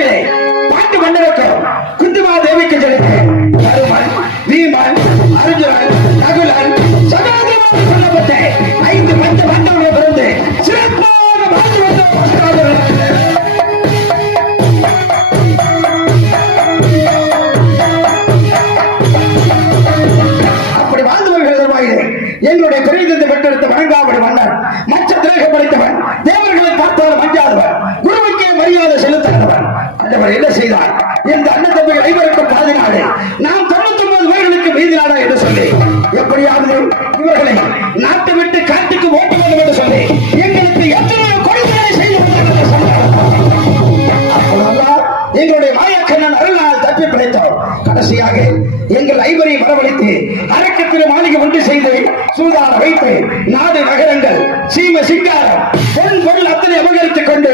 நாட்டிலே பாட்டு மன்னருக்கும் குந்துமா தேவிக்கு செலுத்தேன் தருமன் வீமன் அர்ஜுனன் நகுலன் சகாதேவன் சொல்லப்பட்ட ஐந்து பஞ்ச பாண்டவர்கள் பிறந்து சிறப்பாக வாழ்ந்து வந்த அப்படி வாழ்ந்தவர்கள் எங்களுடைய பெற்றெடுத்த மன்னர் செலுத்துகிறவன் என்ன செய்தார்? இந்த அண்ணன் தம்பி ஐவருக்கும் பாதி நாடு. நாம் தொண்ணூத்தி ஒன்பது பேர்களுக்கு மீதி நாடா என்று சொல்லி. எப்படியாவது இவர்களை நாட்டை விட்டு காட்டுக்கு ஓட்ட வேண்டும் என்று சொல்லி எங்களுக்கு எத்தனையோ கொடுமைகளை செய்து சொன்னார். எங்களுடைய மாயாக்கண்ணன் அருளால் தப்பி பிழைத்தோம் கடைசியாக எங்கள் ஐவரை வரவழைத்து அரக்கத்திரு மாளிகை ஒன்று செய்து சூதாட வைத்து நாடு நகரங்கள் சீம சிங்காரம் பொன் பொருள் அத்தனை அபகரித்துக் கொண்டு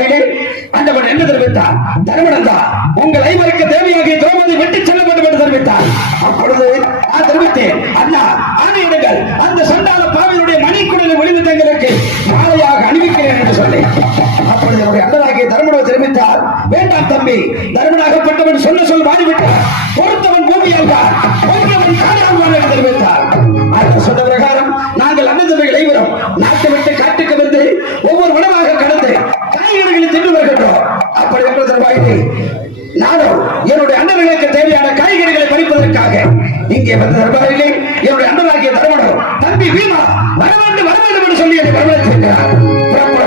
புறப்பட்டிருந்த வாயிலே என்ன தெரிவித்தார்? தருமணம் தான் உங்கள் ஐவருக்கு தேவையாகிய திரௌபதி விட்டு செல்ல வேண்டும் என்று தெரிவித்தார். அப்பொழுது நான் தெரிவித்தேன். அண்ணா ஆணையிடுங்கள். அந்த சண்டால பாவியுடைய மணிக்குடலை ஒளிவு தங்களுக்கு மாலையாக அணிவிக்கிறேன் என்று சொல்லி அப்பொழுது என்னுடைய அண்ணனாகிய தருமனோ தெரிவித்தார். வேண்டாம் தம்பி தருமனாகப்பட்டவன் சொல்ல சொல் மாறிவிட்டார். பொறுத்தவன் பூமி ஆழ்வார் பொறுத்தவன் காடாழ்வார் தெரிவித்தார். அவர் சொன்ன பிரகாரம் நாங்கள் அண்ணன் தம்பிகள் ஐவரும் நாட்டை விட்டு அப்படி என்ற தருவாயிலே நானும் என்னுடைய அண்ணர்களுக்கு தேவையான காய்கறிகளை பறிப்பதற்காக இங்கே வந்த தர்பாரிலே என்னுடைய அண்ணனாகிய தருமணம் தம்பி வீமா வர வேண்டும் வர வேண்டும் என்று சொல்லி என்னை வரவேற்றிருக்கிறார்